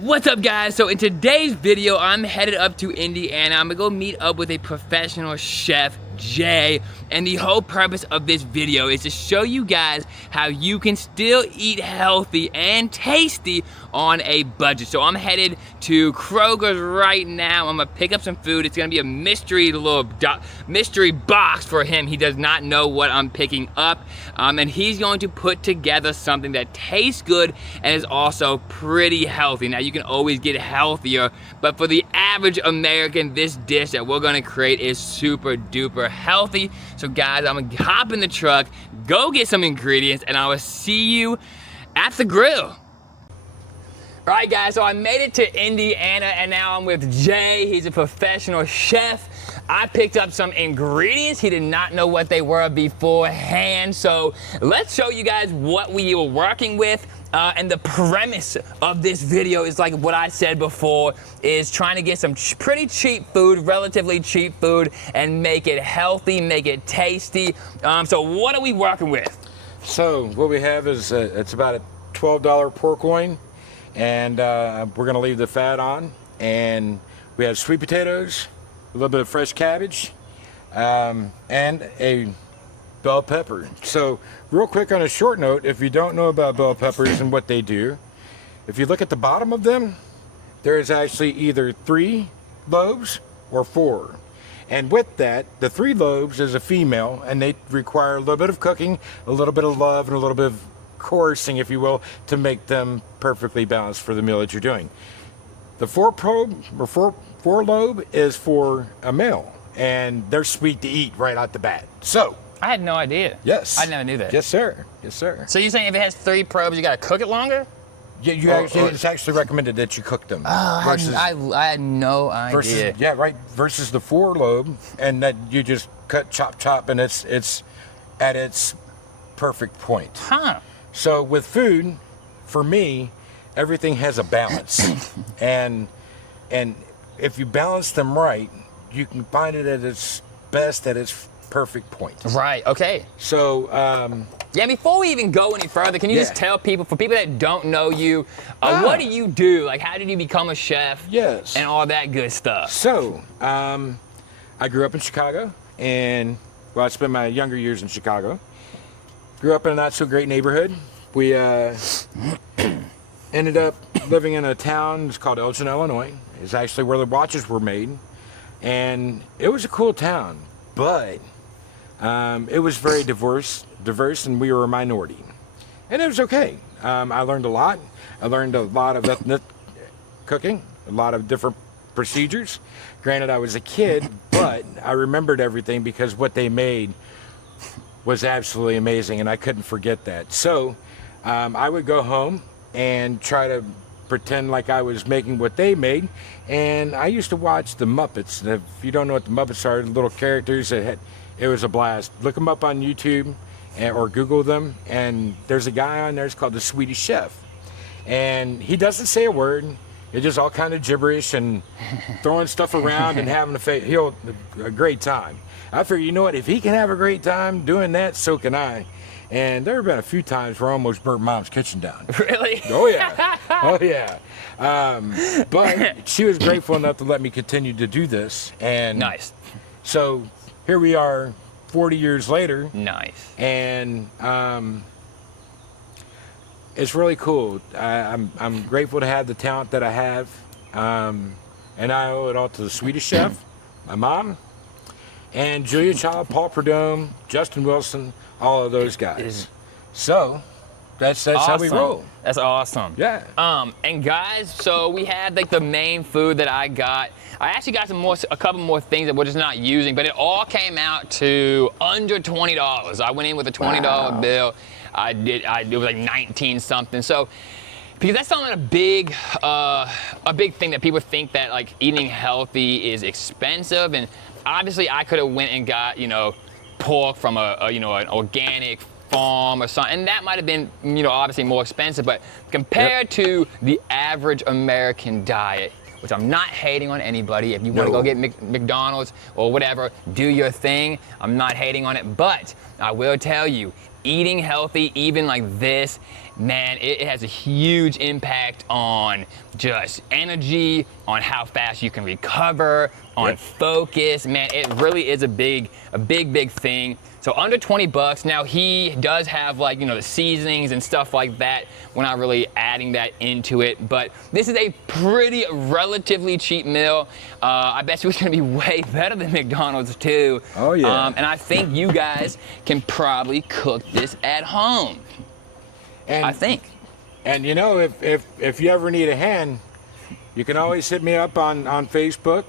What's up, guys? So in today's video, I'm headed up to Indiana. I'm gonna go meet up with a professional chef, Jay, and the whole purpose of this video is to show you guys how you can still eat healthy and tasty on a budget. So I'm headed to Kroger's right now. I'm gonna pick up some food. It's gonna be a mystery mystery box for him. He does not know what I'm picking up, and he's going to put together something that tastes good and is also pretty healthy. Now, you can always get healthier, but for the average American, this dish that we're gonna create is super duper healthy. So guys, I'm gonna hop in the truck, go get some ingredients, and I will see you at the grill. All right, guys, so I made it to Indiana, and now I'm with Jay. He's a professional chef. I picked up some ingredients. He did not know what they were beforehand. So let's show you guys what we were working with. And the premise of this video is like what I said before, is trying to get some pretty cheap food, relatively cheap food, and make it healthy, make it tasty. So what are we working with? So what we have is, it's about a $12 pork loin, and we're gonna leave the fat on. And we have sweet potatoes, a little bit of fresh cabbage, and a bell pepper. So real quick on a short note, if you don't know about bell peppers and what they do, if you look at the bottom of them, there is actually either 3 lobes or 4. And with that, the 3 lobes is a female, and they require a little bit of cooking, a little bit of love, and a little bit of coercing, if you will, to make them perfectly balanced for the meal that you're doing. The 4 lobe is for a male, and they're sweet to eat right out the bat. So I had no idea. yes, I never knew that. Yes, sir. Yes, sir. So you're saying if it has 3 probes, you gotta cook it longer? Yeah, it's actually recommended that you cook them. I had no idea. Versus the 4 lobe, and that you just cut, chop, and it's at its perfect point. Huh. So with food, for me, everything has a balance, and if you balance them right, you can find it at its best, at its perfect point. Right. Okay. So yeah, before we even go any further, can you just tell people, for people that don't know you, what do you do? Like, how did you become a chef? Yes. And all that good stuff. So, I grew up in Chicago, and, well, I spent my younger years in Chicago. Grew up in a not so great neighborhood. We ended up living in a town, it's called Elgin, Illinois. It's actually where the watches were made. And it was a cool town, but it was very diverse, and we were a minority. And it was okay. I learned a lot. I learned a lot of ethnic cooking, a lot of different procedures. Granted, I was a kid, but I remembered everything because what they made was absolutely amazing, and I couldn't forget that. So I would go home and try to pretend like I was making what they made. And I used to watch the Muppets. And if you don't know what the Muppets are, the little characters, it was a blast. Look them up on YouTube or Google them, and there's a guy on there, it's called the Swedish Chef. And he doesn't say a word. It's just all kind of gibberish and throwing stuff around and having a great time. I figured, you know what, if he can have a great time doing that, so can I. And there have been a few times where I almost burnt Mom's kitchen down. Really? Oh yeah, oh yeah. But she was grateful enough to let me continue to do this. And nice. So here we are 40 years later. Nice. And it's really cool. I'm grateful to have the talent that I have. And I owe it all to the Swedish Chef, my mom, and Julia Child, Paul Prudhomme, Justin Wilson, all of those guys. So that's awesome. How we roll. That's awesome. Yeah. And guys, so we had like the main food that I got. I actually got a couple more things that we're just not using, but it all came out to under $20. I went in with a $20 bill. It was like 19 something. So, because that's something a big thing that people think, that like eating healthy is expensive. And obviously I could have went and got, pork from an organic farm or something, and that might have been, obviously more expensive, but compared to the average American diet, which I'm not hating on anybody. If you want to go get McDonald's or whatever, do your thing. I'm not hating on it, but I will tell you, eating healthy, even like this, man, it has a huge impact on just energy, on how fast you can recover, on focus. Man, it really is a big thing. So under 20 bucks. Now he does have, like, you know, the seasonings and stuff like that. We're not really adding that into it, but this is a pretty relatively cheap meal. I bet you it's gonna be way better than McDonald's too. Oh yeah. And I think you guys can probably cook this at home. And, I think. And you know, if you ever need a hand, you can always hit me up on Facebook.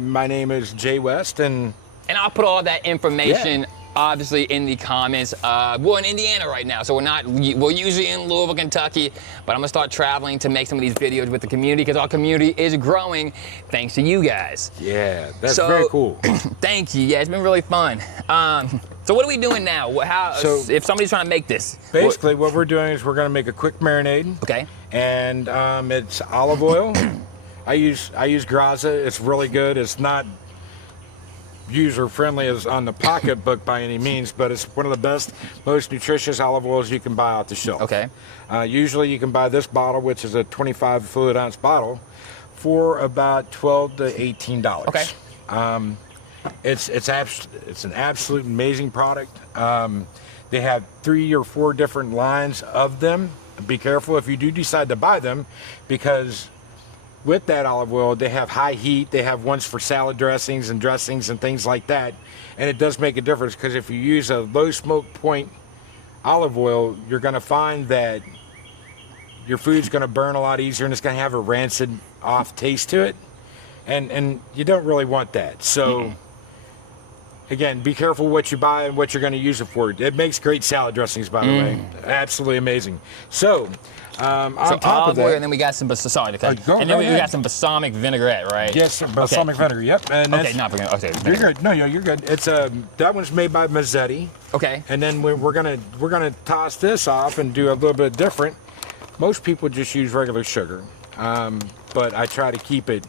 My name is Jay West, and I'll put all that information obviously in the comments. We're in Indiana right now, so we're usually in Louisville, Kentucky, but I'm gonna start traveling to make some of these videos with the community, because our community is growing thanks to you guys. yeah, that's very cool. Thank you. Yeah, it's been really fun. So what are we doing now? So if somebody's trying to make this? Basically, what we're doing is we're gonna make a quick marinade. Okay. And it's olive oil. I use Graza. It's really good. It's not user friendly as on the pocketbook by any means, but it's one of the best, most nutritious olive oils you can buy off the shelf. Okay. Usually you can buy this bottle, which is a 25 fluid ounce bottle, for about $12 to $18. Okay. It's an absolute amazing product. They have 3 or 4 different lines of them. Be careful if you do decide to buy them, because with that olive oil, they have high heat. They have ones for salad dressings and things like that. And it does make a difference, because if you use a low smoke point olive oil, you're going to find that your food's going to burn a lot easier, and it's going to have a rancid off taste to it. And you don't really want that. So again, be careful what you buy and what you're going to use it for. It makes great salad dressings, by the way. Absolutely amazing. So, on top of that, oil, and then we got some we got some balsamic vinaigrette, right? Yes, balsamic vinegar. Yep. And Okay, not forget. Okay, you're good. No, you're good. It's that one's made by Mazzetti. Okay. And then we're gonna toss this off and do a little bit different. Most people just use regular sugar, but I try to keep it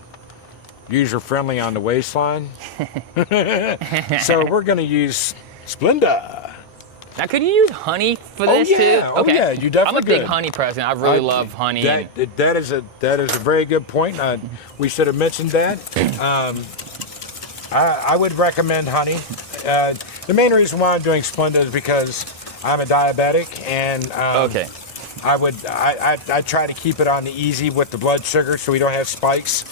user friendly on the waistline. So we're gonna use Splenda. Now, could you use honey for this too? Oh yeah, you definitely I'm a big could. honey person. I really love honey. That is a very good point. We should have mentioned that. I would recommend honey. The main reason why I'm doing Splenda is because I'm a diabetic, and I try to keep it on the easy with the blood sugar, so we don't have spikes.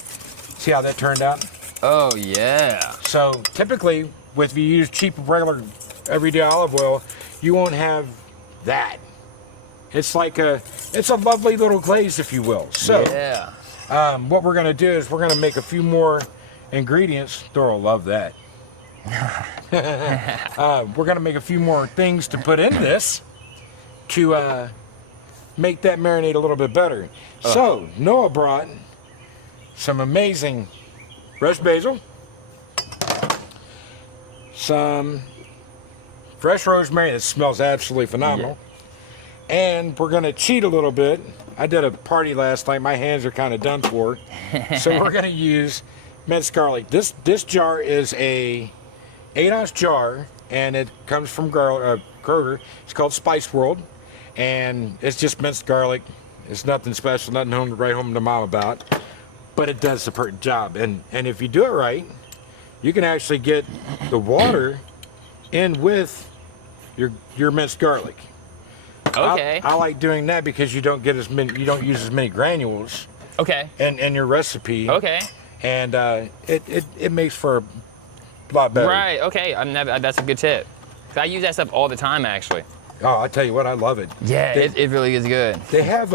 See how that turned out? Oh yeah. So typically, if you use cheap regular everyday olive oil, you won't have that. It's like it's a lovely little glaze, if you will. So what we're gonna do is we're gonna make a few more ingredients. Dora will love that. We're gonna make a few more things to put in this to make that marinade a little bit better. So Noah brought some amazing fresh basil, some fresh rosemary that smells absolutely phenomenal, and we're gonna cheat a little bit. I did a party last night. My hands are kind of done for, so we're gonna use minced garlic. This jar is a 8-ounce jar, and it comes from Kroger. It's called Spice World, and it's just minced garlic. It's nothing special, nothing to write home to mom about, but it does the perfect job. And if you do it right, you can actually get the water in with your minced garlic. Okay. I like doing that because you don't use as many granules. Okay. In your recipe. Okay. And it makes for a lot better. Right. Okay. That's a good tip. I use that stuff all the time, actually. Oh, I tell you what, I love it. Yeah, it really is good. They have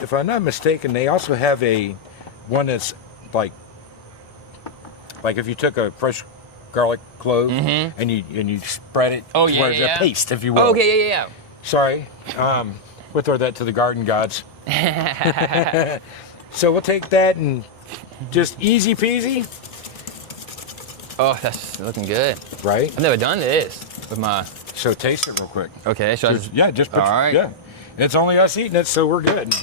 if I'm not mistaken, they also have one that's like if you took a fresh garlic clove and you spread it towards a paste, if you will. Oh, okay, yeah. Sorry, we'll throw that to the garden gods. So we'll take that and just easy peasy. Oh, that's looking good. Right? I've never done this with my. So taste it real quick. Okay, so just put. All right. Yeah, it's only us eating it, so we're good.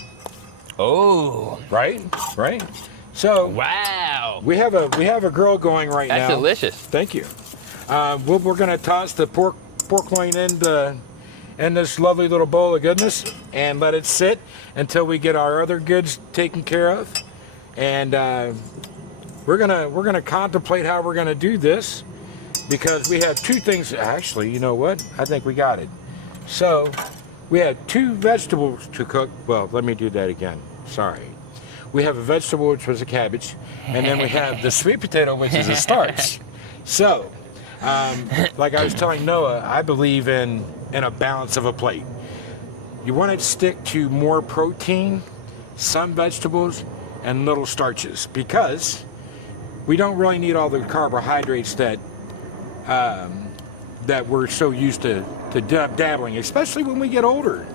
Oh. Right. So. Wow. We have a grill going right now. That's delicious. Thank you. We're gonna toss the pork loin in the in this lovely little bowl of goodness and let it sit until we get our other goods taken care of. And we're gonna contemplate how we're gonna do this, because we have two things. Actually, you know what? I think we got it. So we have two vegetables to cook. Well, let me do that again. Sorry. We have a vegetable, which was a cabbage, and then we have the sweet potato, which is a starch. So, like I was telling Noah, I believe in a balance of a plate. You want to stick to more protein, some vegetables, and little starches, because we don't really need all the carbohydrates that we're so used to dabbling, especially when we get older.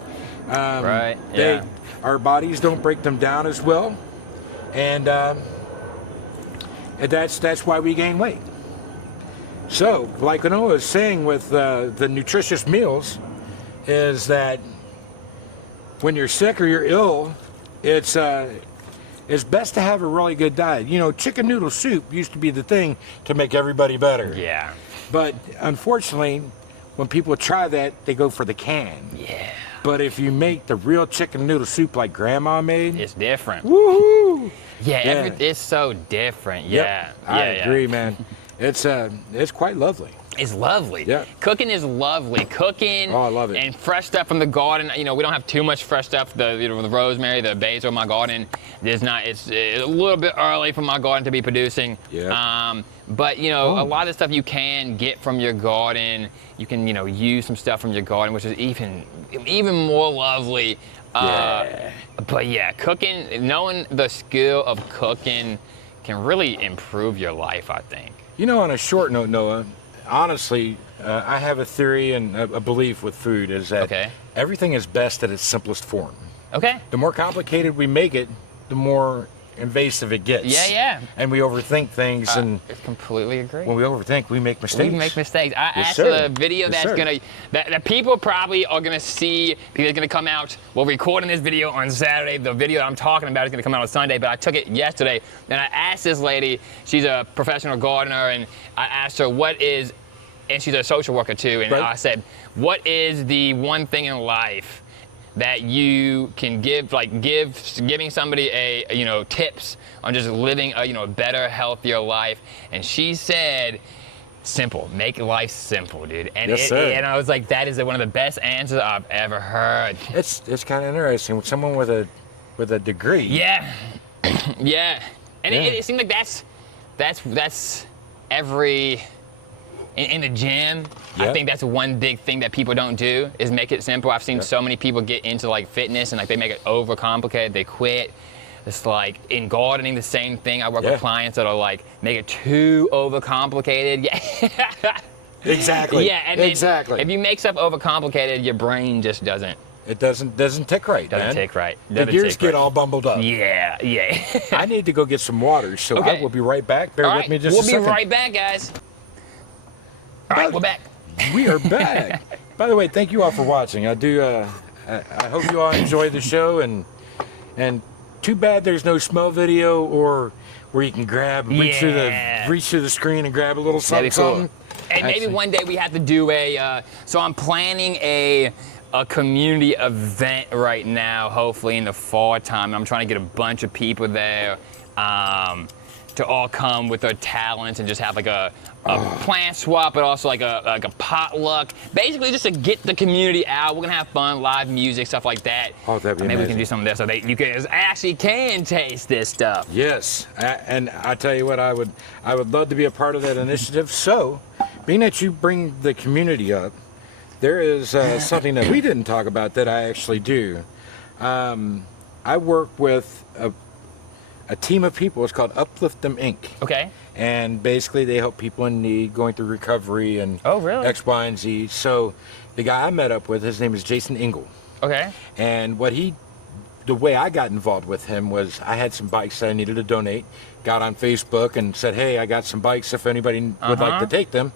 Right. Yeah. Our bodies don't break them down as well, and that's why we gain weight. So, like Noah was saying with the nutritious meals, is that when you're sick or you're ill, it's best to have a really good diet. You know, chicken noodle soup used to be the thing to make everybody better. Yeah. But unfortunately, when people try that, they go for the can. Yeah. But if you make the real chicken noodle soup like Grandma made, It's different. woohoo! Yeah, it's so different. Yep, Yeah. I agree, man. It's quite lovely. It's lovely. Yeah. Cooking is lovely. Cooking. Oh, I love it. And fresh stuff from the garden. You know, we don't have too much fresh stuff. The rosemary, the basil in my garden. It's a little bit early for my garden to be producing. Yeah. But you know, a lot of the stuff you can get from your garden. You can, you know, use some stuff from your garden, which is even more lovely. But yeah, cooking, knowing the skill of cooking can really improve your life, I think. You know, on a short note, Noah, honestly, I have a theory and a belief with food is that everything is best at its simplest form. Okay. The more complicated we make it, the more invasive it gets. Yeah. And we overthink things, and I completely agree. when we overthink, we make mistakes. We make mistakes. I asked sir. for the video that people probably are gonna see, because it's gonna come out. We're recording this video on Saturday. The video I'm talking about is gonna come out on Sunday, but I took it yesterday. And I asked this lady, she's a professional gardener, and I asked her and she's a social worker too, and I said, what is the one thing in life that you can giving somebody tips on just living a better, healthier life? And she said, simple. Make life simple, dude. And yes, sir. And I was like, that is one of the best answers I've ever heard. It's kind of interesting with someone with a degree. Yeah. Yeah. And it seems like that's every. In the gym, I think that's one big thing that people don't do is make it simple. I've seen so many people get into like fitness and like they make it overcomplicated, they quit. It's like in gardening, the same thing. I work with clients that are like, make it too overcomplicated. Yeah. Exactly. Yeah, and exactly. If you make stuff overcomplicated, your brain just doesn't. It doesn't tick right, Doesn't tick right. The gears get all bumbled up. Yeah. I need to go get some water, so I will be right back. Bear with me just a second. We'll be right back, guys. All right, we're back. We are back. By the way, thank you all for watching. I hope you all enjoy the show, and too bad there's no smell video or where you can reach through the screen and grab a little something. Cool. And maybe one day we have to do so I'm planning a community event right now, hopefully in the fall time. I'm trying to get a bunch of people there to all come with their talents and just have like a plant swap, but also like a potluck. Basically, just to get the community out. We're gonna have fun, live music, stuff like that. Oh, that'd be maybe amazing. we can do something there so you guys actually can taste this stuff. Yes, and I tell you what, I would love to be a part of that initiative. So, being that you bring the community up, there is something that we didn't talk about that I actually do. I work with a team of people. It's called Uplift Them Inc. Okay. And basically they help people in need, going through recovery and X, Y, and Z. So the guy I met up with, his name is Jason Engel. Okay. And the way I got involved with him was I had some bikes that I needed to donate. Got on Facebook and said, hey, I got some bikes if anybody would like to take them.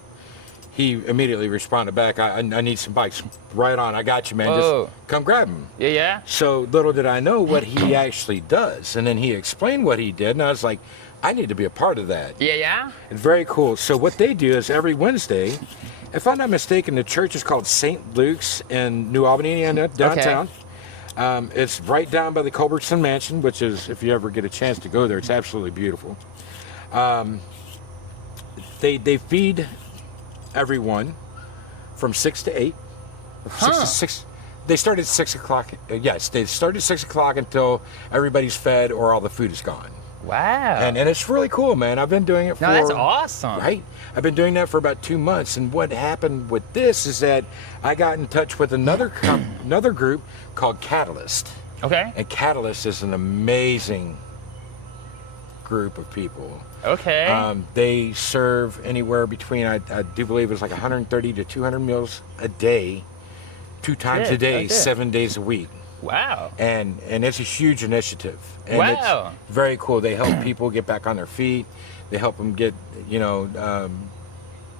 he immediately responded back, I need some bikes. Right on, I got you, man. Whoa. Just come grab them. Yeah, yeah. So little did I know what he actually does. And then he explained what he did, and I was like, I need to be a part of that. Yeah, yeah. It's very cool. So what they do is every Wednesday, if I'm not mistaken, the church is called St. Luke's in New Albany, Indiana, downtown. Okay. It's right down by the Culbertson Mansion, which is, if you ever get a chance to go there, it's absolutely beautiful. They feed everyone from 6 to 8. 6 to 6. They start at 6 o'clock. Yes, they start at 6 o'clock until everybody's fed or all the food is gone. Wow. And it's really cool, man. I've been doing it for... No, that's awesome. Right? I've been doing that for about 2 months. And what happened with this is that I got in touch with another group called Catalyst. Okay. And Catalyst is an amazing group of people. Okay. They serve anywhere between, I do believe it's like 130 to 200 meals a day, 2 times a day, 7 days a week. Wow. And it's a huge initiative. And wow. It's very cool. They help people get back on their feet. They help them get,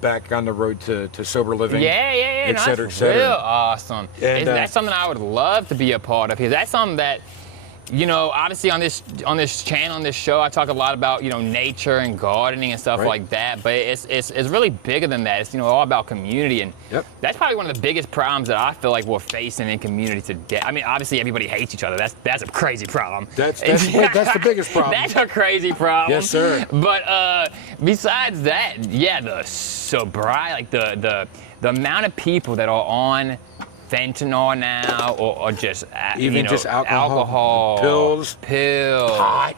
back on the road to sober living. Yeah. Et cetera, et That's cetera. real awesome. And, that's something I would love to be a part of, because that's something that, obviously on this channel, on this show, I talk a lot about, nature and gardening and stuff like that, but it's really bigger than that. It's, all about community, and that's probably one of the biggest problems that I feel like we're facing in community today. I mean, obviously everybody hates each other. That's a crazy problem. That's the biggest problem. That's a crazy problem. Yes, sir. But besides that, the sobriety, like the amount of people that are on fentanyl now, or just just alcohol, pills, pot,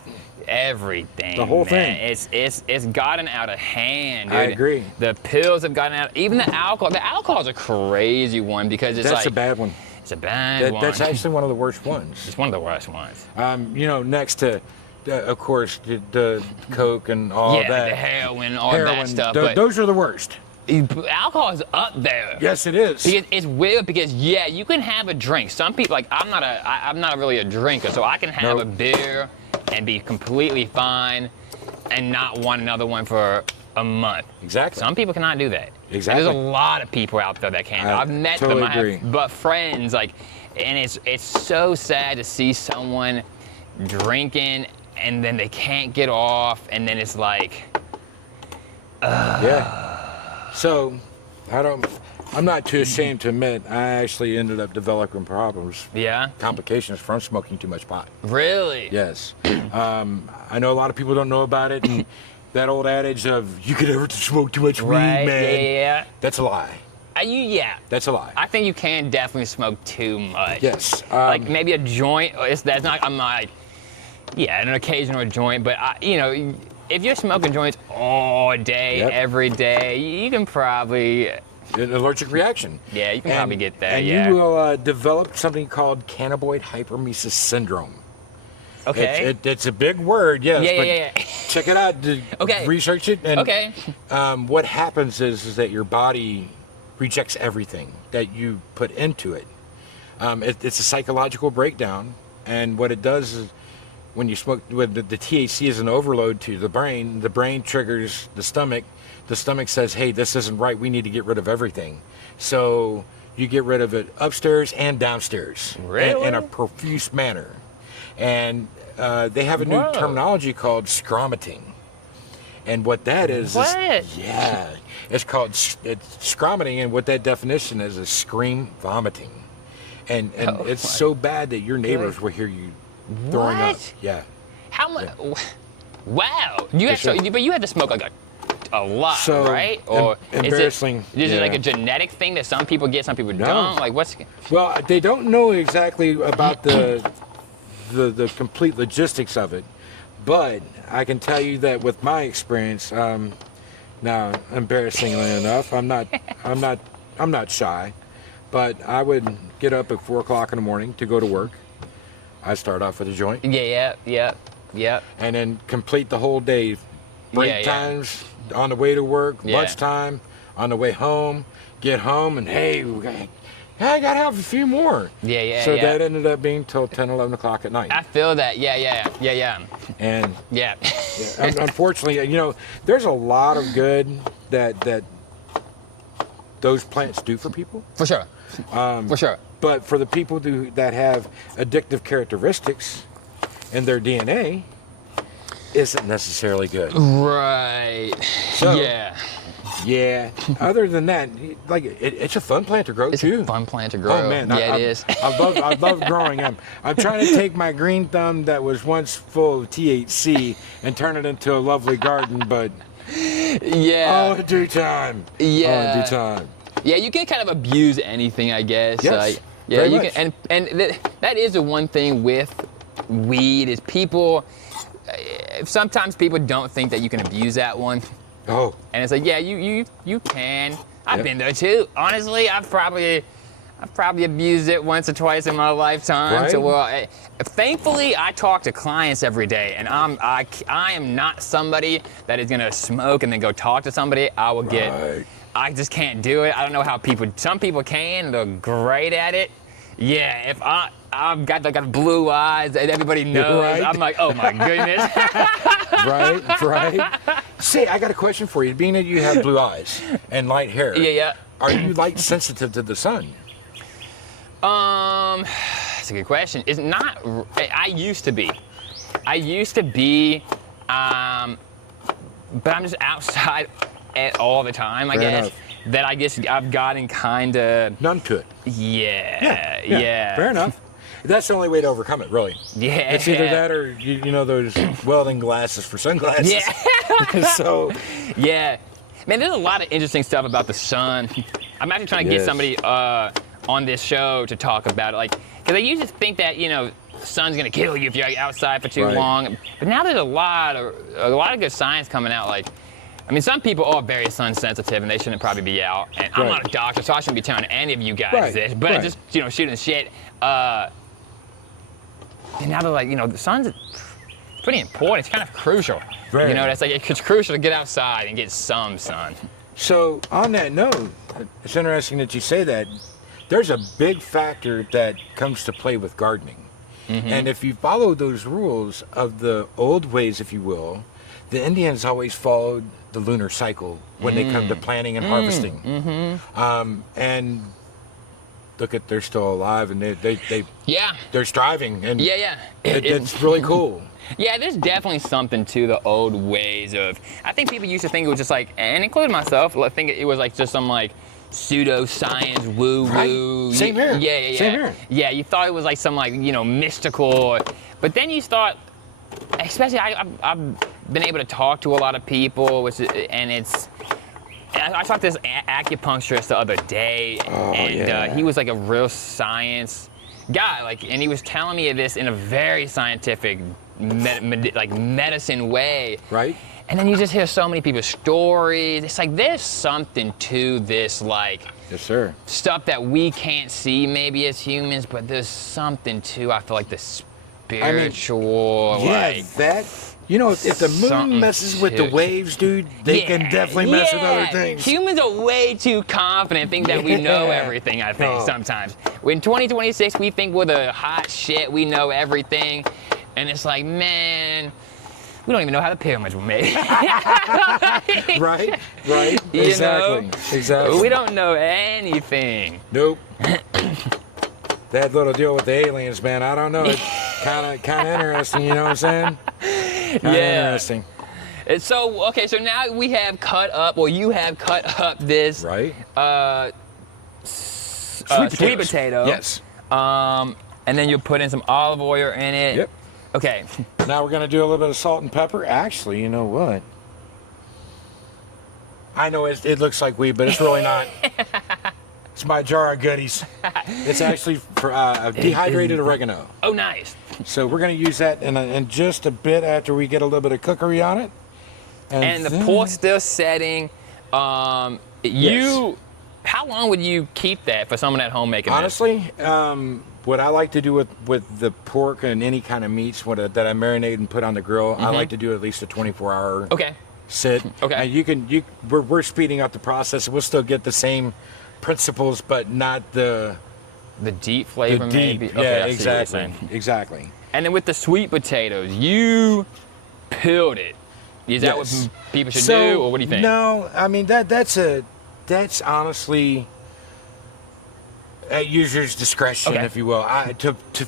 everything. The whole thing. It's gotten out of hand, dude. I agree. The pills have gotten out. Even the alcohol. The alcohol is a crazy one, because that's a bad one. It's a bad one. That's actually one of the worst ones. It's one of the worst ones. Next to, of course, the coke and all that. Yeah, the heroin, all that stuff. Those are the worst. Alcohol is up there. Yes, it is. Because it's weird, because you can have a drink. Some people, like, I'm not really a drinker, so I can have a beer and be completely fine and not want another one for a month. Exactly. Some people cannot do that. Exactly. And there's a lot of people out there that can't. I've met totally them. agree. I have but friends, like, and it's so sad to see someone drinking and then they can't get off, and then it's like, yeah. So, I'm not too ashamed to admit I actually ended up developing problems. Yeah? Complications from smoking too much pot. Really? Yes. I know a lot of people don't know about it, and that old adage of, you could never smoke too much weed, man. Yeah. That's a lie. That's a lie. I think you can definitely smoke too much. Yes. Like maybe a joint, that's not, I'm not, an occasional joint, but if you're smoking joints all day, every day, you can probably... An allergic reaction. Yeah, you can probably get that, and you will develop something called cannabinoid hyperemesis syndrome. Okay. It's a big word, yes. Yeah. Check it out. Okay. Research it. And, what happens is that your body rejects everything that you put into it. It's a psychological breakdown, and what it does is, when you smoke, when the THC is an overload to the brain triggers the stomach says, hey, this isn't right, we need to get rid of everything. So you get rid of it upstairs and downstairs. Really? In a profuse manner. And they have a new terminology called scromating. And what that is, it's called scromating, and what that definition is scream vomiting. And it's so bad that your neighbors will hear you throwing up. Yeah. How much? Yeah. Wow. But you had to smoke like a lot, right? Or embarrassing. Is it like a genetic thing that some people get, some people don't? Like what's? Well, they don't know exactly about the complete logistics of it, but I can tell you that with my experience, now embarrassingly enough, I'm not shy, but I would get up at 4 o'clock in the morning to go to work. I start off with a joint. Yeah. And then complete the whole day. Break times on the way to work, lunchtime, on the way home, get home, and hey, I gotta have a few more. So that ended up being till 10, 11 o'clock at night. I feel that. Yeah. And unfortunately, there's a lot of good that those plants do for people. For sure. For sure. But for the people that have addictive characteristics in their DNA, isn't necessarily good. Right. So, yeah. Yeah. Other than that, like it's a fun plant to grow It's too. a fun plant to grow. Oh man, yeah, it is. I love growing them. I'm trying to take my green thumb that was once full of THC and turn it into a lovely garden, but Yeah. all in due time. Yeah. All in due time. Yeah, you can kind of abuse anything, I guess. Yes, Yeah, very you much. can, and that is the one thing with weed is people. Sometimes people don't think that you can abuse that one, Oh, and it's like, yeah, you can. I've Yep. been there too. Honestly, I've probably abused it once or twice in my lifetime. So, Right. well, thankfully, I talk to clients every day, and I am not somebody that is gonna smoke and then go talk to somebody. I will get. Right. I just can't do it. I don't know how some people can. They're great at it. Yeah, if I've got blue eyes and everybody knows, Right. I'm like, oh my goodness. right. Say, I got a question for you. Being that you have blue eyes and light hair, Yeah. are you light sensitive to the sun? That's a good question. It's not. I used to be, but I'm just outside all the time. I Fair guess enough. that I guess I've gotten kind of. None to it. Yeah. Fair enough. That's the only way to overcome it, really. Yeah. It's either that or you know those welding glasses for sunglasses. Yeah. So Yeah. Man, there's a lot of interesting stuff about the sun. I'm actually trying to get Yes. somebody on this show to talk about it. Like, because I used to think that, the sun's going to kill you if you're outside for too Right. long. But now there's a lot of good science coming out. Like, I mean, some people are very sun sensitive and they shouldn't probably be out. And I'm Right. not a doctor, so I shouldn't be telling any of you guys Right, this. But right. just, shooting the shit. And now they're like, the sun's pretty important. It's kind of crucial. Very. That's like, it's crucial to get outside and get some sun. So on that note, it's interesting that you say that. There's a big factor that comes to play with gardening. Mm-hmm. And if you follow those rules of the old ways, if you will, the Indians always followed the lunar cycle when they come to planting and harvesting. And look at, they're still alive and Yeah. they're striving. And Yeah. it's really cool. Yeah, there's definitely something to the old ways of. I think people used to think it was just like, and including myself, I think it was like just some like pseudo-science woo-woo. Right. Same here. Yeah. Same here. Yeah, you thought it was like some like, mystical, but then you start, especially I've been able to talk to a lot of people, I talked to this acupuncturist the other day, and he was like a real science guy, and he was telling me this in a very scientific, medicine way. Right. And then you just hear so many people's stories. It's like there's something to this, Yes, sir. stuff that we can't see maybe as humans, but there's something to, I feel like, the spiritual, That. If the moon something messes with to- the waves, dude, they can definitely mess with other things. Humans are way too confident, think that we know Yeah. everything, I think, No. sometimes. In 2026, we think we're the hot shit, we know everything. And it's like, man, we don't even know how the pyramids were made. Right. You Exactly. know? Exactly. We don't know anything. Nope. That little deal with the aliens, man. I don't know. It's kind of interesting. You know what I'm saying? Kinda interesting. And so, okay, so now we have cut up, or you have cut up this Right. sweet potato. Yes. And then you put in some olive oil in it. Yep. Okay. Now we're gonna do a little bit of salt and pepper. Actually, you know what? I know it looks like weed, but it's really not. It's my jar of goodies. It's actually for dehydrated oregano. Oh, nice. So we're gonna use that in just a bit after we get a little bit of cookery on it. And the then- pork's still setting. How long would you keep that for someone at home making Honestly, what I like to do with the pork and any kind of meats that I marinate and put on the grill, I like to do at least a 24-hour this? Okay. sit. Okay. And we're speeding up the process. We'll still get the same principles, but not the The deep flavor, deep. maybe? Okay, Yeah, I see what you're exactly. saying. Exactly. And then with the sweet potatoes, you peeled it. Is that Yes. what people should do, or what do you think? No, I mean that's that's honestly at user's discretion, Okay. if you will.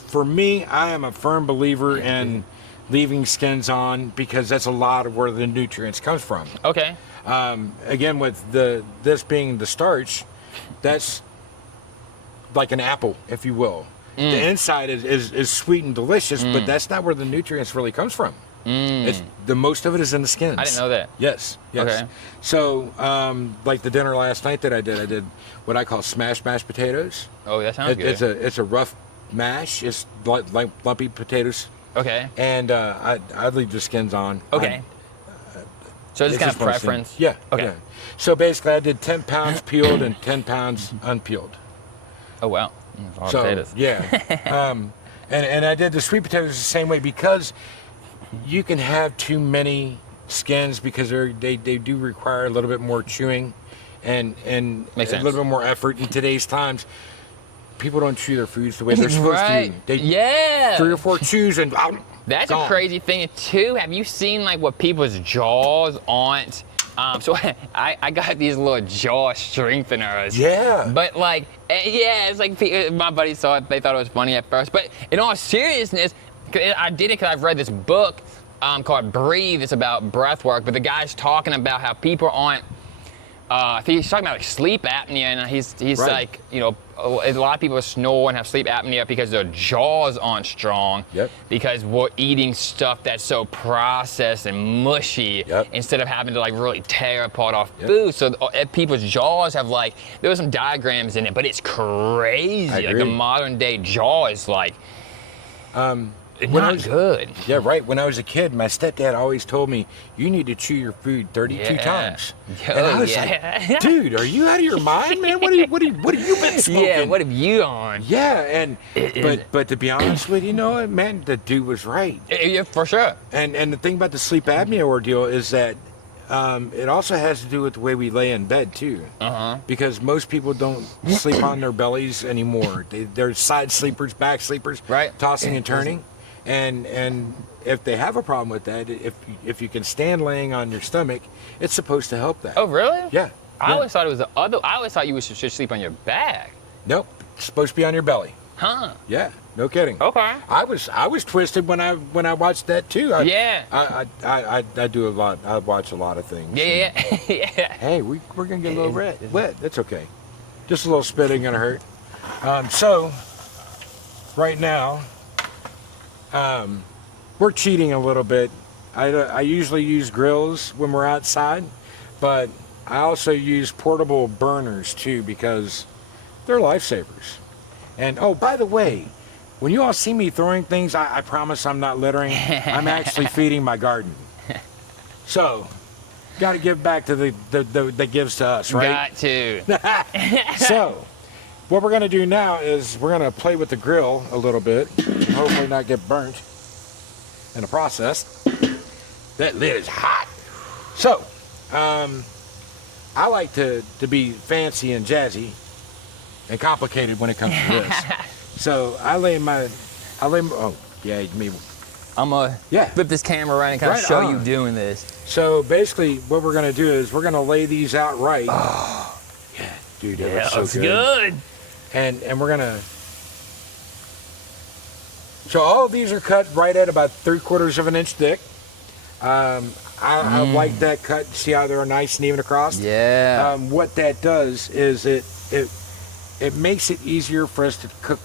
For me, I am a firm believer in leaving skins on because that's a lot of where the nutrients comes from. Okay. Again, with this being the starch, that's like an apple, if you will. The inside is sweet and delicious, but that's not where the nutrients really comes from. It's the most of it is in the skins. I didn't know that. Yes. Okay. So, like the dinner last night that I did what I call smashed mashed potatoes. Oh, that sounds good. It's a rough mash. It's like lumpy potatoes, Okay. and I leave the skins on. Okay. So it's kind of just one of those preference. things. Yeah. Okay. Yeah. So basically, I did 10 pounds peeled and 10 pounds unpeeled. Oh wow. That's a lot of So potatoes. yeah, and I did the sweet potatoes the same way because you can have too many skins because they do require a little bit more chewing, and Makes a sense. little bit more effort in today's times. People don't chew their foods the way they're supposed Right. to. They Yeah. 3 or 4 chews and That's gone. a crazy thing too. Have you seen like what people's jaws aren't? So I got these little jaw strengtheners. Yeah. But like, yeah, it's like my buddies saw it. They thought it was funny at first. But in all seriousness, I did it because I've read this book called Breathe. It's about breath work. But the guy's talking about how people aren't. I think he's talking about like sleep apnea, and he's Right. like, you know, a lot of people snore and have sleep apnea because their jaws aren't strong. Yep. Because we're eating stuff that's so processed and mushy Yep. instead of having to like really tear apart our Yep. food. So people's jaws have like, there were some diagrams in it, but it's crazy. I Like the agree. modern day jaw is like when I not was- good. Yeah, right. When I was a kid, my stepdad always told me, you need to chew your food 32 Yeah. times. Oh, And I was yeah. like, dude, are you out of your mind, man? What have you been smoking? Yeah, what have you on? Yeah, and is- but to be honest with you, man, the dude was right. Yeah, for sure. And the thing about the sleep apnea ordeal is that it also has to do with the way we lay in bed too. Because most people don't sleep on their bellies anymore. They're side sleepers, back sleepers, Right. tossing and turning. And if they have a problem with that, if you can stand laying on your stomach, it's supposed to help that. Oh, really? Yeah. I yeah. always thought it was the other. I always thought you should sleep on your back. Nope. It's supposed to be on your belly. Huh? Yeah. No kidding. Okay. I was twisted when I watched that too. Yeah. I do a lot. I watch a lot of things. Yeah. Yeah. Hey, we're gonna get a little wet. That's okay. Just a little spit ain't gonna hurt. So right now, we're cheating a little bit. I usually use grills when we're outside, but I also use portable burners too because they're lifesavers. And oh, by the way, when you all see me throwing things, I promise I'm not littering. I'm actually feeding my garden. So, got to give back to the gives to us, right? Got to. So, what we're gonna do now is we're gonna play with the grill a little bit, hopefully not get burnt in the process. That lid is hot. So, I like to be fancy and jazzy and complicated when it comes to this. So oh yeah, me. I'm gonna Yeah. flip this camera around and kind of Right show on. you doing this. So basically, what we're gonna do is we're gonna lay these out right. Oh, yeah, dude, that looks so good. And we're gonna. So all of these are cut right at about 3/4 of an inch thick. I like that cut. See how they're nice and even across. Yeah. What that does is it makes it easier for us to cook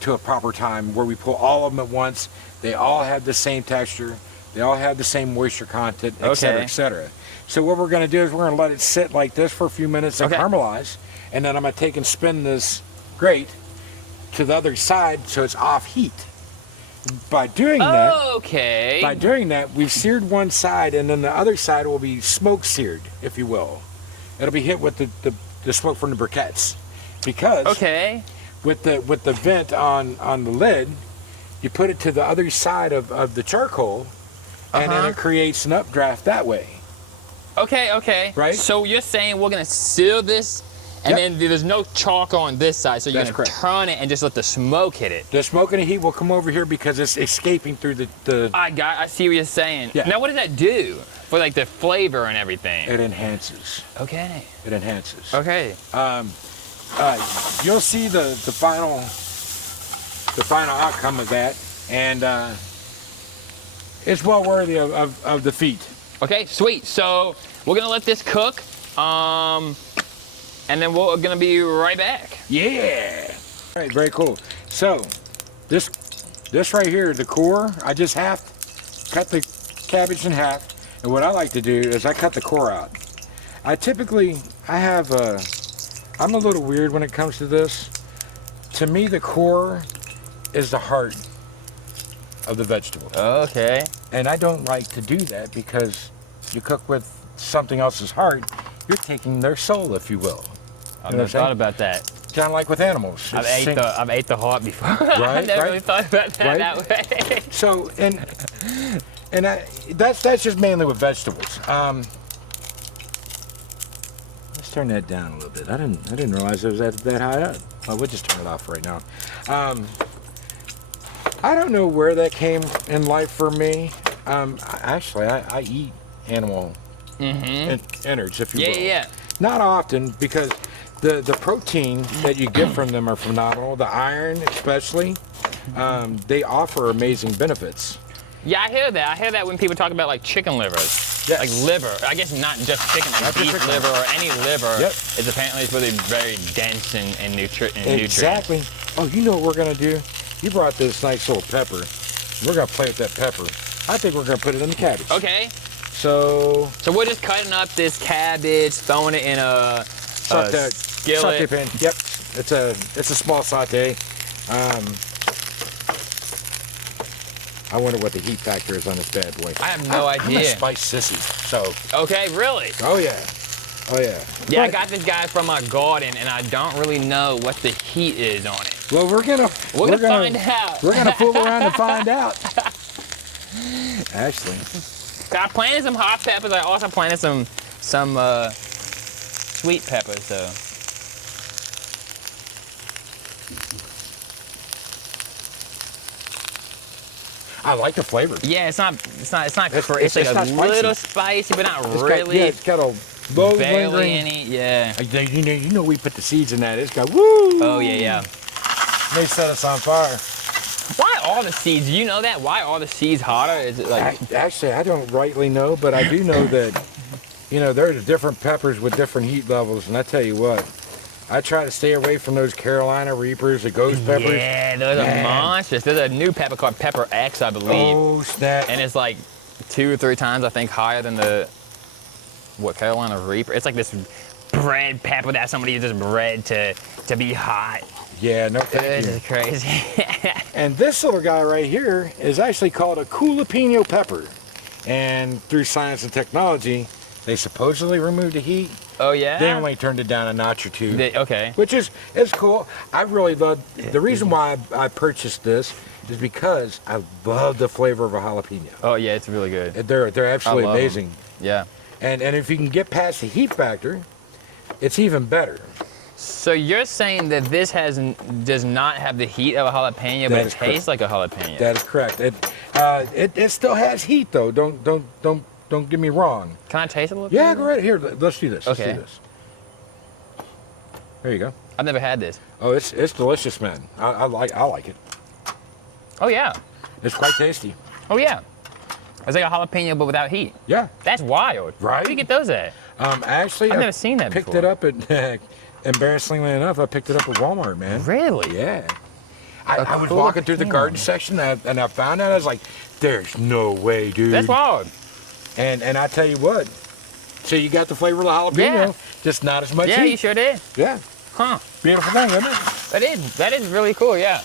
to a proper time where we pull all of them at once. They all have the same texture. They all have the same moisture content, et cetera, Okay. et cetera. So what we're going to do is we're going to let it sit like this for a few minutes and Okay. caramelize, and then I'm going to take and spin this grate to the other side so it's off heat. By doing Okay. that, we've seared one side, and then the other side will be smoke seared, if you will. It'll be hit with the smoke from the briquettes, because Okay. with the vent on the lid, you put it to the other side of the charcoal, and then it creates an updraft that way. Okay. Right? So you're saying we're gonna seal this And Yep. then there's no charcoal on this side, so you're That's gonna correct. turn it and just let the smoke hit it. The smoke and the heat will come over here because it's escaping through the I see what you're saying. Yeah. Now what does that do for like the flavor and everything? it enhances. Okay. It enhances. Okay. You'll see the final outcome of that, and it's well worthy of the feat. Okay, sweet. So we're gonna let this cook, and then we're gonna be right back. Yeah. All right, very cool. So this right here, the core, I just cut the cabbage in half, and what I like to do is I cut the core out. I'm a little weird when it comes to this. To me, the core is the heart of the vegetable. Okay. And I don't like to do that because you cook with something else's heart, you're taking their soul, if you will. I've never thought about that. Kind of like with animals. I've ate the heart before. Right, I've never right. really thought about that Right. that way. So, that's just mainly with vegetables. Let's turn that down a little bit. I didn't realize it was that high up. Well, we'll just turn it off right now. I don't know where that came in life for me. Actually, I eat animal innards, if you will. Yeah. Not often, because the protein that you get from them are phenomenal. The iron, especially, they offer amazing benefits. Yeah, I hear that. I hear that when people talk about like chicken livers. Yes. Like liver. I guess not just chicken, like Not just beef chicken. liver or any liver. Yep. Is apparently it's really very dense in nutrients. Exactly. Oh, you know what we're gonna do? You brought this nice little pepper. We're gonna play with that pepper. I think we're gonna put it in the cabbage. Okay. So we're just cutting up this cabbage, throwing it in a saute skillet. pan. Yep. It's a small saute. I wonder what the heat factor is on this bad boy. I have no I'm a idea. spice sissy. So. Okay, really? Oh yeah. Oh yeah. Yeah, I But- got this guy from my garden, and I don't really know what the heat is on it. Well, we're gonna find out. We're gonna fool around and find out. Actually. I planted some hot peppers. I also planted some sweet peppers. So I like the flavor. yeah, it's not It's it's like not a spicy. little spicy, but not It's really. Got, yeah, it's got a low barely lingering. any. Yeah. You know we put the seeds in that. It's got woo. Oh yeah. They set us on fire. Why are the seeds? Do you know that? Why are the seeds hotter? Is it like? Actually, I don't rightly know, but I do know that there's different peppers with different heat levels, and I tell you what, I try to stay away from those Carolina Reapers, the ghost peppers. Yeah, those are Man. monsters. There's a new pepper called Pepper X, I believe. Oh snap! And it's like 2 or 3 times, I think, higher than the Carolina Reaper. It's like this bred pepper that somebody just bred to be hot. Yeah, no thank This you. is crazy. And this little guy right here is actually called a jalapeno pepper. And through science and technology, they supposedly removed the heat. Oh yeah. They only turned it down a notch or two. Okay. Which is cool. I really love the reason why I purchased this is because I love the flavor of a jalapeno. Oh yeah, it's really good. They're absolutely I love 'em. amazing. Yeah. And if you can get past the heat factor, it's even better. So you're saying that this does not have the heat of a jalapeno, but That it is correct. tastes like a jalapeno? That is correct. It still has heat though. Don't get me wrong. Can I taste it a little Yeah, bit? go right here. Let's do this. Okay. Let's do this. There you go. I've never had this. Oh, it's delicious, man. I like it. Oh yeah. It's quite tasty. Oh yeah. It's like a jalapeno but without heat. Yeah. That's wild. Right? Where'd you get those at? Actually, I've never seen that picked before. it up at. Embarrassingly enough, I picked it up at Walmart, man. Really? Yeah. I was cool walking through the jalapeno. garden section and I found that. I was like, "There's no way, dude." That's wild. And I tell you what. So you got the flavor of the jalapeno, Yeah. just not as much Yeah, heat. you sure did. Yeah. Huh. Beautiful thing, isn't it? That is really cool, yeah.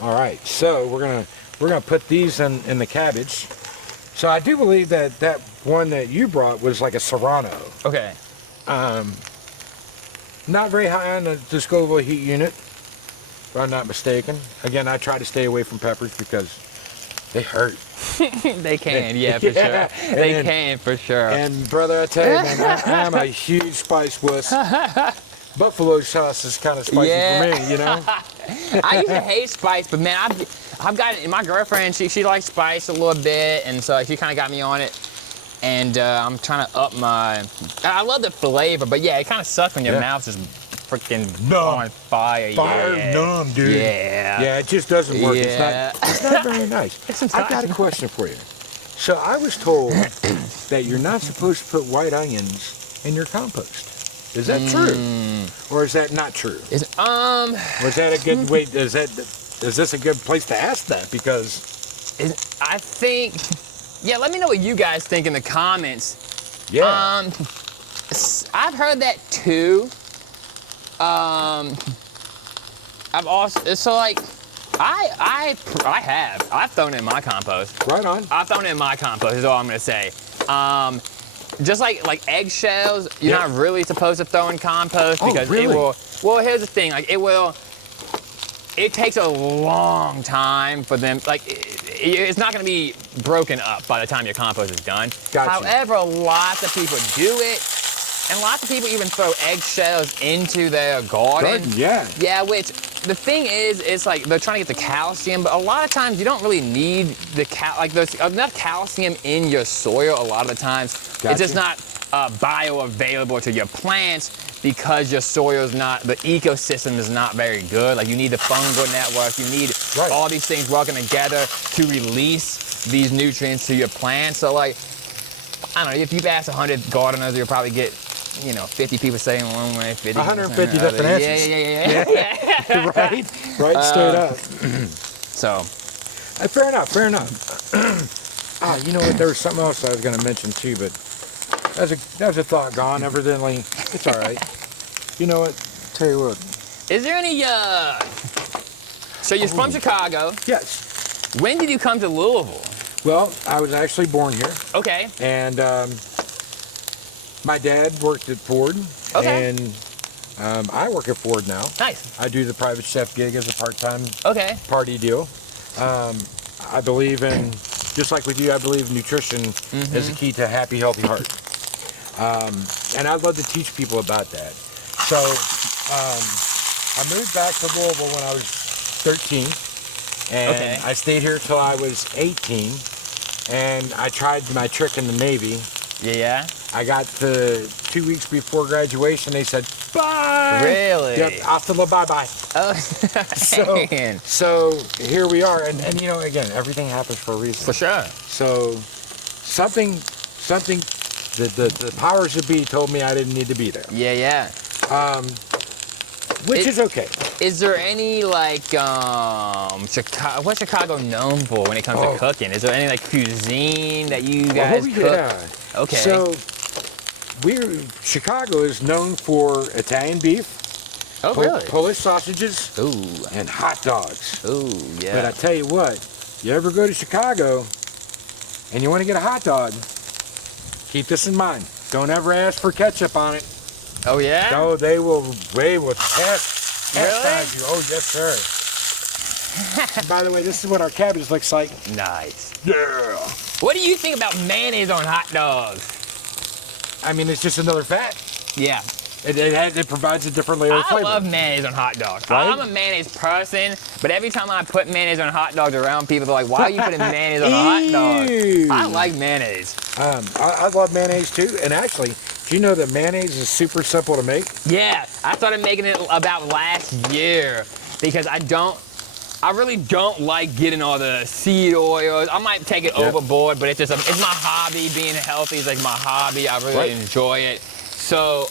All right, so we're gonna put these in the cabbage. So I do believe that one that you brought was like a Serrano. Okay. Not very high on the Scoville heat unit, if I'm not mistaken. Again, I try to stay away from peppers because they hurt. They can, yeah, for Yeah. sure. They And- can, for sure. And brother, I tell you, man, I'm a huge spice wuss. buffalo sauce is kind of spicy Yeah. for me, you know? I used to hate spice, but man, I've gotten, my girlfriend, she likes spice a little bit, and so she kind of got me on it. And I'm trying to up my, I love the flavor, but yeah, it kind of sucks when your mouth's just freaking Numb. on fire. Fire Yeah. numb, dude. Yeah. Yeah, it just doesn't work. Yeah. It's not very nice. It's I've got a question for you. So I was told that you're not supposed to put white onions in your compost. Is that true? Or is that not true? Or is that a good way, is this a good place to ask that? Because I think, yeah, let me know what you guys think in the comments. yeah. I've heard that too. I've also, so like, I've thrown it in my compost. Right on. I've thrown it in my compost is all I'm gonna say. Just like eggshells, you're Yeah. not really supposed to throw in compost Oh, because really? it will, well, here's the thing, like it takes a long time for them, like it's not gonna be broken up by the time your compost is done. Gotcha. However, lots of people do it, and lots of people even throw eggshells into their garden. Yeah. Yeah, which the thing is, it's like they're trying to get the calcium, but a lot of times you don't really need the there's enough calcium in your soil a lot of the times. It's just not bioavailable to your plants because your soil is not, the ecosystem is not very good. Like you need the fungal network, you need all these things working together to release these nutrients to your plants. So like, I don't know, if you've asked 100 gardeners, you'll probably get, 50 people saying one way, 50 150 saying the other. different answers. Yeah. Right? Right, straight up. So, Fair enough, fair enough. You know what, there was something else I was going to mention too, but that was a thought gone, evidently. It's all right. You know what, tell you what. is there any, so you're from Chicago. Yes. When did you come to Louisville? Well, I was actually born here, Okay. and my dad worked at Ford, Okay. and I work at Ford now. Nice. I do the private chef gig as a part-time Okay. party deal. I believe in, just like with you, I believe nutrition is the key to a happy, healthy heart. And I'd love to teach people about that. So I moved back to Louisville when I was 13, and I stayed here till I was 18, and I tried my trick in the Navy. Yeah. I got to 2 weeks before graduation, they said, bye! Really? Yep, hasta la bye-bye. Oh, man. So here we are, and again, everything happens for a reason. For sure. So something, the powers that be told me I didn't need to be there, Yeah. which is okay. Is there any like Chicago? What's Chicago known for when it comes to cooking? Is there any like cuisine that you guys cook? Yeah. Okay. So Chicago is known for Italian beef, Oh, really? Polish sausages, Ooh. and hot dogs. Ooh, yeah. But I tell you what, you ever go to Chicago and you want to get a hot dog, keep this in mind. Don't ever ask for ketchup on it. Oh, yeah? No, they will chastise you. Oh, yes, sir. And by the way, this is what our cabbage looks like. Nice. Yeah. What do you think about mayonnaise on hot dogs? I mean, it's just another fat. Yeah. It provides a different layer of I flavor. love mayonnaise on hot dogs. Right? I'm a mayonnaise person, but every time I put mayonnaise on hot dogs around people, they're like, why are you putting mayonnaise on a hot dog? Ew. I like mayonnaise. I love mayonnaise too. And actually, do you know that mayonnaise is super simple to make? Yeah, I started making it about last year because I really don't like getting all the seed oils. I might take it overboard, but it's my hobby. Being healthy is like my hobby. I really enjoy it. So,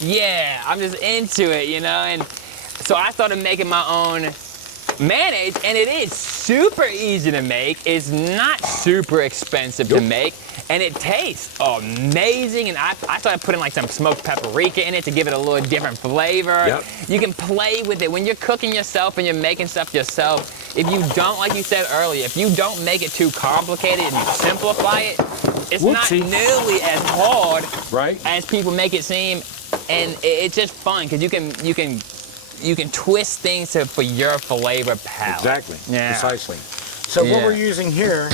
yeah, I'm just into it, and so I started making my own mayonnaise, and it is super easy to make. It's not super expensive to make, and it tastes amazing. And I started putting like some smoked paprika in it to give it a little different flavor. Yep. You can play with it when you're cooking yourself and you're making stuff yourself. If you don't, like you said earlier, if you don't make it too complicated and you simplify it, it's not nearly as hard as people make it seem, and it's just fun because you can twist things for your flavor palette. Exactly. Yeah. Precisely. So what we're using here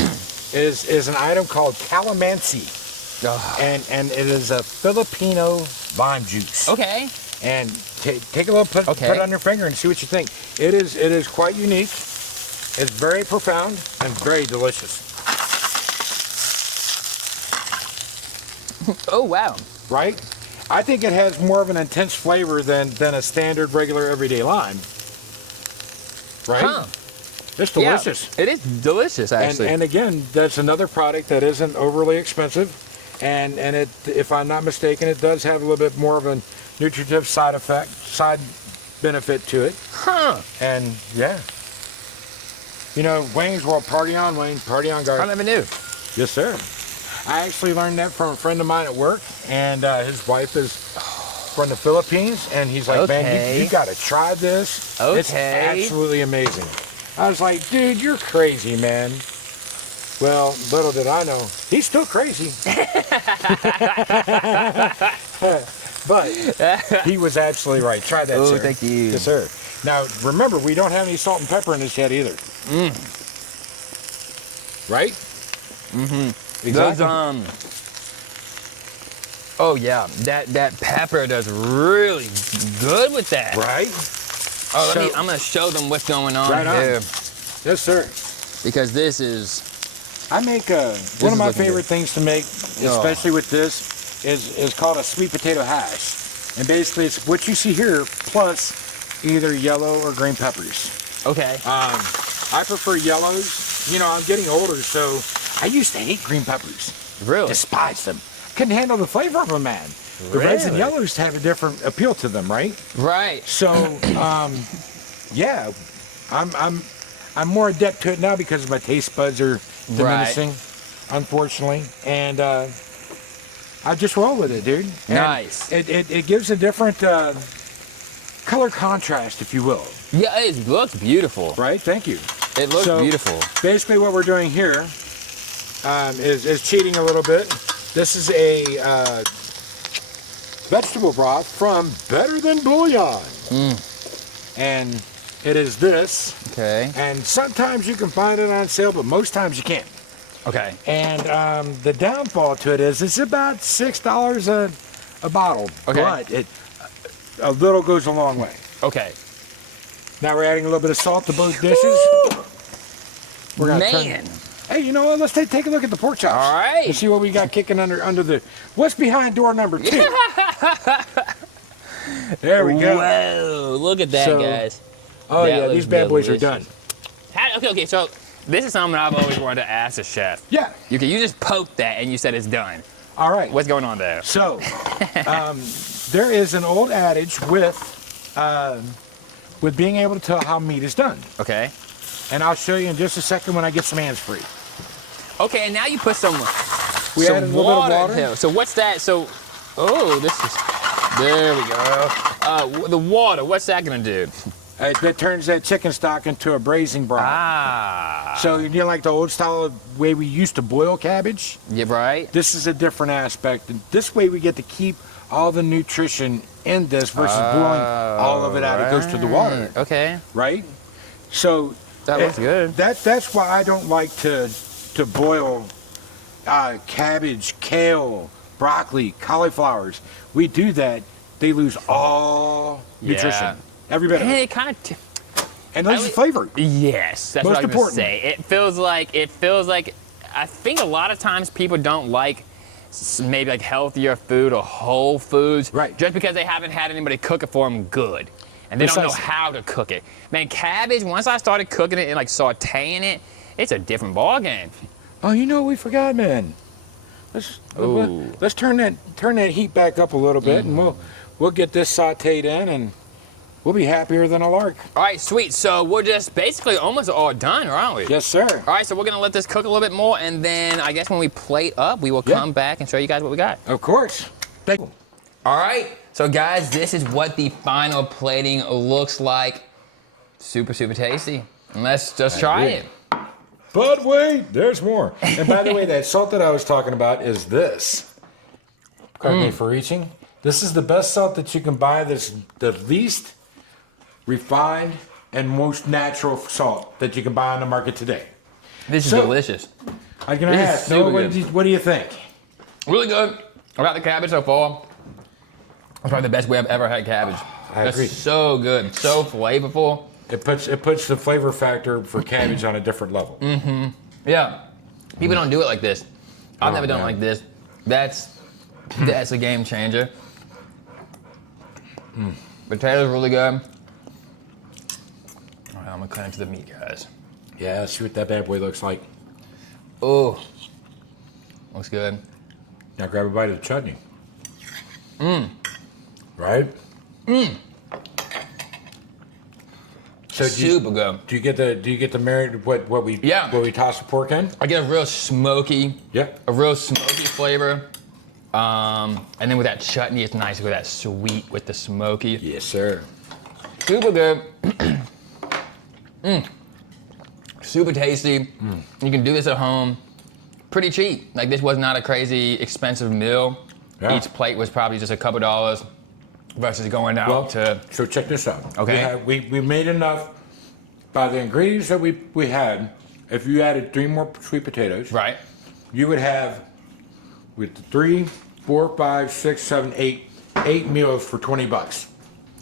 is an item called calamansi, and it is a Filipino lime juice. Okay. And take a little, put it on your finger and see what you think. It is quite unique. It's very profound and very delicious. Oh, wow. Right? I think it has more of an intense flavor than a standard, regular, everyday lime. Right? Huh. It's delicious. Yeah, it is delicious, actually. And again, that's another product that isn't overly expensive. And it, if I'm not mistaken, it does have a little bit more of a nutritive side benefit to it. Huh. And yeah. You know, Wayne's World, party on, Wayne, party on, guys. I never knew. Yes, sir. I actually learned that from a friend of mine at work, and his wife is from the Philippines, and he's like, man, you got to try this. Okay. It's absolutely amazing. I was like, dude, you're crazy, man. Well, little did I know, he's still crazy. But he was absolutely right. Try that, sir. Oh, thank you. Yes, sir. Now, remember, we don't have any salt and pepper in this yet either. Right? Mm-hmm. Exactly. Oh yeah, that pepper does really good with that. Right? Oh, I'm gonna show them what's going on Right on. here. Yes, sir. Because this is... I make one of my favorite things to make, especially with this, is called a sweet potato hash. And basically it's what you see here plus either yellow or green peppers. Okay. I prefer yellows. You know, I'm getting older, so I used to hate green peppers. Really? Despise them. Couldn't handle the flavor of them, man. The reds and yellows have a different appeal to them, right? Right. So, yeah, I'm more adept to it now because my taste buds are diminishing, unfortunately, and I just roll with it, dude. And nice. It gives a different color contrast, if you will. Yeah, it looks beautiful. Right? Thank you. It looks beautiful. Basically, what we're doing here is cheating a little bit. This is a vegetable broth from Better Than Bouillon. And it is this. Okay. And sometimes you can find it on sale, but most times you can't. Okay. And the downfall to it is it's about $6 a bottle. Okay. But a little goes a long way. Okay. Now we're adding a little bit of salt to both dishes. We're gonna turn. Hey, you know what? Let's take a look at the pork chops. All right. And see what we got kicking under the. What's behind door number 2? There we go. Whoa! Look at that, guys. Oh that yeah, these bad boys are done. Okay. So this is something I've always wanted to ask the chef. Yeah. You just poked that and you said it's done. All right. What's going on there? So, there is an old adage with being able to tell how meat is done. Okay. And I'll show you in just a second when I get some hands free. Okay, and now you put some added a little water bit of water. in here. So what's that? So, there we go. The water, what's that gonna do? That turns that chicken stock into a braising broth. Ah. So you know, like the old style way we used to boil cabbage? Yeah, right. This is a different aspect. And this way we get to keep all the nutrition in this versus boiling all of it out. It goes to the water. Okay. Right? So that looks good. That's why I don't like to boil cabbage, kale, broccoli, cauliflowers. We do that, they lose all nutrition. Every bit of it. It kind of and loses flavor. Yes, that's what I was going to say. It feels like I think a lot of times people don't like maybe like healthier food or whole foods, right? Just because they haven't had anybody cook it for them good, and they don't know how to cook it. Man, cabbage. Once I started cooking it and like sautéing it, it's a different ball game. Oh, you know what we forgot, man. Let's turn that heat back up a little bit, and we'll get this sautéed in, and we'll be happier than a lark. All right, sweet. So we're just basically almost all done, aren't we? Yes, sir. All right, so we're gonna let this cook a little bit more, and then I guess when we plate up, we will come back and show you guys what we got. Of course. Thank you. All right, so guys, this is what the final plating looks like. Super, super tasty. And let's just try it. But wait, there's more. And by the way, that salt that I was talking about is this. Pardon me for reaching. This is the best salt that you can buy. This the least refined and most natural salt that you can buy on the market today. This is delicious. I'm gonna ask, Noah, what do you think? Really good. About the cabbage so far. It's probably the best way I've ever had cabbage. I That's agree. so good, so flavorful. It puts the flavor factor for cabbage on a different level. Yeah, people don't do it like this. I've Oh, never done it man. like this. That's a game changer. Potatoes really good. All right, I'm gonna cut into the meat, guys. Yeah, let's see what that bad boy looks like. Oh, looks good. Now grab a bite of the chutney. Right? So Super good. do you get the marinated what we toss the pork in? I get a real smoky, Yeah. a real smoky flavor. And then with that chutney, it's nice with that sweet with the smoky. Yes, sir. Super good. Super tasty. You can do this at home. Pretty cheap. Like this was not a crazy expensive meal. Yeah. Each plate was probably just a couple dollars versus going out Well, to. so check this out. Okay. We made enough by the ingredients that we had. If you added 3 more sweet potatoes, Right. you would have with the 3, 4, 5, 6, 7, 8 meals for $20.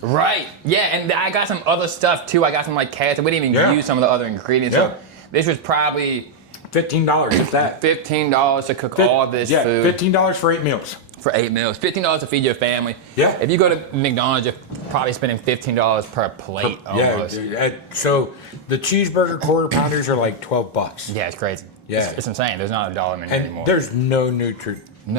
Right. Yeah, and I got some other stuff too. I got some like carrots. We didn't even Yeah. use some of the other ingredients. Yeah. So this was probably $15 if that. $15 to cook all this food. $15 for 8 meals. For 8 meals. $15 to feed your family. Yeah. If you go to McDonald's, you're probably spending $15 per plate almost. Yeah. So the cheeseburger quarter pounders are like $12. Yeah, it's crazy. Yeah. It's insane. There's not a dollar menu And anymore. there's no No,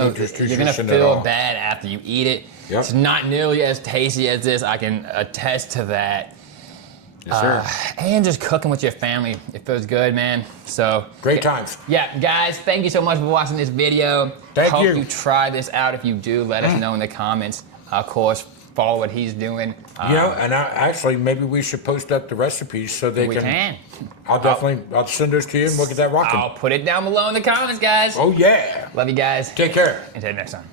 nutrition you're gonna at feel all. bad after you eat it. Yep. It's not nearly as tasty as this. I can attest to that. Yes, sir. And just cooking with your family, it feels good, man. So Great times. yeah, guys, thank you so much for watching this video. Thank Hope you. you try this out. If you do, let us know in the comments. Of course, follow what he's doing. And actually, maybe we should post up the recipes so they We can. I'll send those to you and we'll get that rocking. I'll put it down below in the comments, guys. Oh yeah. Love you guys. Take care. Until next time.